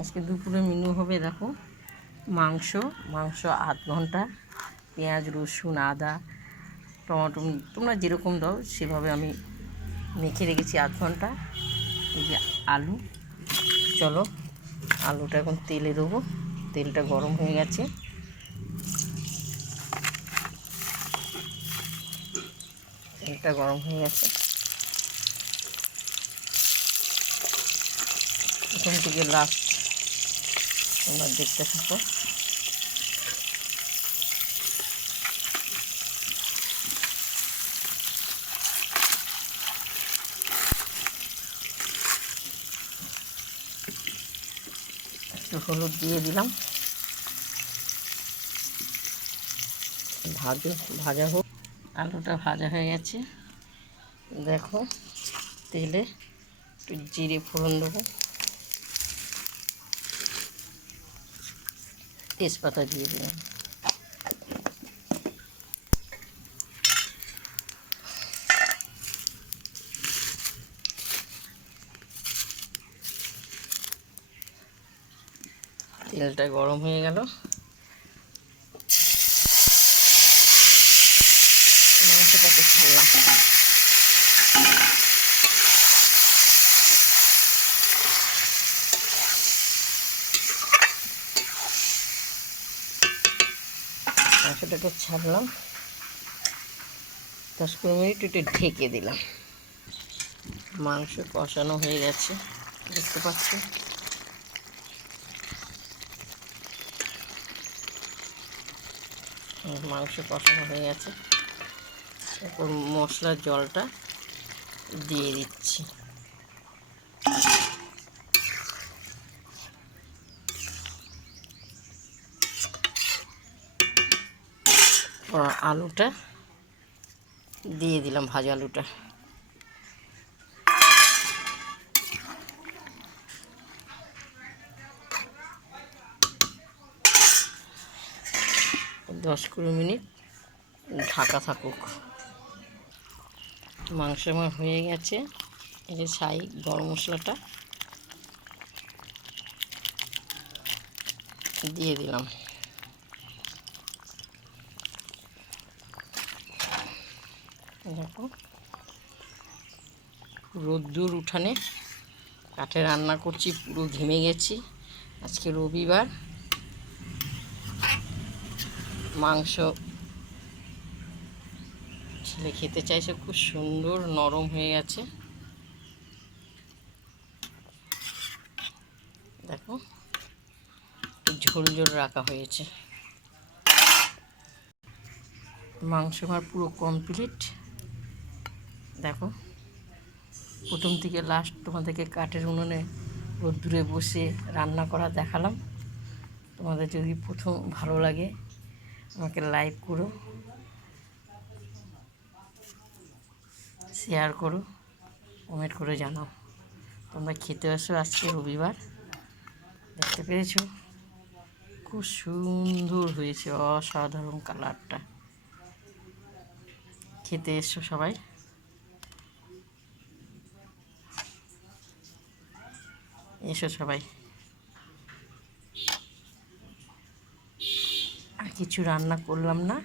আজকে দুপুরে মেনু হবে দেখো মাংস আধ ঘন্টা, পেঁয়াজ রসুন আদা টমেটো তোমরা যেরকম দাও সেভাবে আমি মেখে রেখেছি আধ ঘন্টা। এই যে আলু, চলো আলুটা এখন তেলে দেবো। তেলটা গরম হয়ে গেছে, তেলটা গরম হয়ে গেছে। প্রথম থেকে লাস্ট তোমরা দেখতে থাকো। একটু হলুদ দিয়ে দিলাম, ভাজা হোক। আলুটা ভাজা হয়ে গেছে, দেখো তেলে একটু জিরে ফোড়ন দেবো, তেজপাতা দিয়ে দিলাম। তেলটা গরম হয়ে গেল, মাংসটাকে ছাড়লাম। মাংসটাকে ছাড়লাম, 10-15 মিনিট একটু ঢেকে দিলাম। মাংস কষানো হয়ে গেছে, দেখতে পাচ্ছ। মাংস কষানো হয়ে গেছে, তারপর মশলার জলটা দিয়ে দিচ্ছি। আলুটা দিয়ে দিলাম, ভাজা আলুটা। দশ 20 মিনিট ঢাকা থাকুক। মাংস আমার হয়ে গেছে, এই যে ছাই গরম মশলাটা দিয়ে দিলাম। দেখো রোদ্দুর উঠানে কাঠে রান্না করছি, পুরো ঘেমে গেছি। আজকে রবিবার, মাংস ছেলে খেতে চাইছে, খুব সুন্দর নরম হয়ে গেছে। দেখো ঝোল ঝোল রাখা হয়েছে। মাংস আমার পুরো কমপ্লিট। দেখো প্রথম থেকে লাস্ট তোমাদেরকে কাঠের উনুনে রোদ্দুরে বসে রান্না করা দেখালাম। তোমাদের যদি প্রথম ভালো লাগে আমাকে লাইক করো, শেয়ার করো, কমেন্ট করে জানাও। তোমরা খেতে আসো, আজকে রবিবার। দেখতে পেয়েছো খুব সুন্দর হয়েছে, অসাধারণ কালারটা। খেতে এসো সবাই। এসো সবাই। আর কিছু রান্না করলাম না।